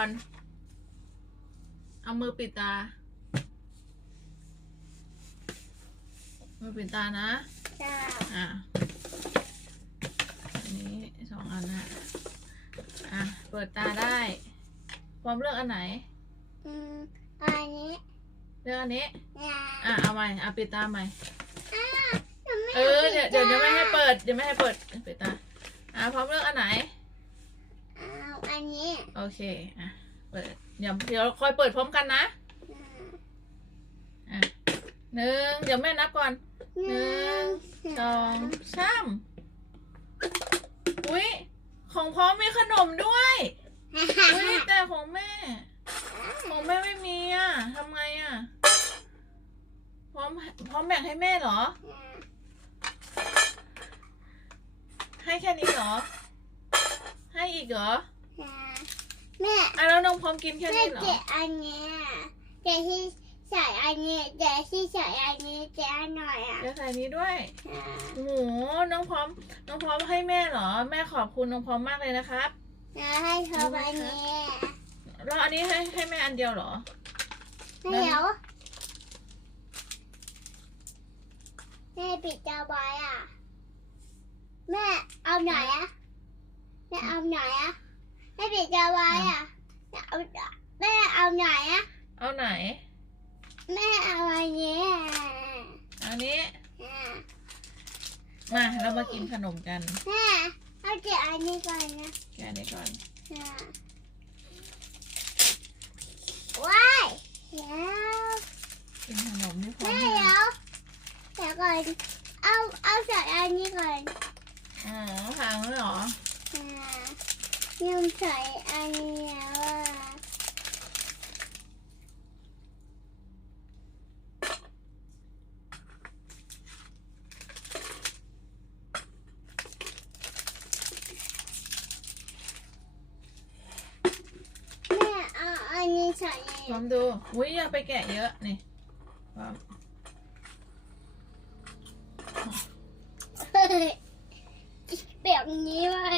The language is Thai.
อนเอามือปิดตา มือปิดตานะ จ้าอะ อันนี้สองอันนะอะ เปิดตาได้พร้อมเลือกอันไหน อืมอันนี้เลือกอันนี้ นะอะ เอาใหม่อะปิดตาใหม่อ่าหนูไม่เออเดี๋ยวเดี๋ยวเดี๋ยวไม่ให้เปิด เดี๋ยวไม่ให้เปิด ปิดตา อะพร้อมเลือกอันไหนเอาอั นนี้โอเค อะ เปิด เดี๋ยวเดี๋ยวคอยเปิดพร้อมกันนะ อ่าอะหนึ่ง เดี๋ยวแม่นับก่อน หนึ่ง สองสามอุ้ยของพร้อมมีขนมด้วยอุ้ยแต่ของแม่ ของแม่ไม่มีอะทำไงอะ พร้อมพร้อมแบ่งให้แม่เหรอ ให้แค่นี้เหรอ ให้อีกเหรอ แม่อะแล้วน้องพร้อมกินแค่แม่นี้เหรอเจ๊อันเนี้ยเจ๊ที่ใส่อันนี้เจ๊ที่ใส่อันนี้เจ๊อันหน่อยอะจะใส่นี้ด้วยอ่าโอ้โห น้องพร้อม น้องพร้อมให้แม่เหรอ แม่ขอบคุณน้องพร้อมมากเลยนะครับ แล้วให้เธออันนี้แล้วอันนี้ให้ให้แม่อันเดียวเหรอไม่เดี๋ยวแม่ปิดจาไว้อะ แม่เอาไหนอะแม่เอาไหนอะ แม่ปิดจาไว้อะแม่เอาแม่เอาไหนอะเอาไหน แม่เอาอันนี้อะอันนี้อะมาเรามากินขนมกันแม่เอาเจ๊อันนี้ก่อนนะแค่นี้ก่อนอะว้ายเดี๋ยวกินขนมไม่พอแม่เดี๋ยวเดี๋ยวก่อนเอาเอาใส่อันนี้ก่อนอ๋อพังแล้วเหรออ่า ยืมใส่อันนี้แล้วอะแม่เอาอันนี้ใส่พร้อมดู อุ้ยอย่าไปแกะเยอะ นี่พร้อมเฮ้ยแบบนี้ว่า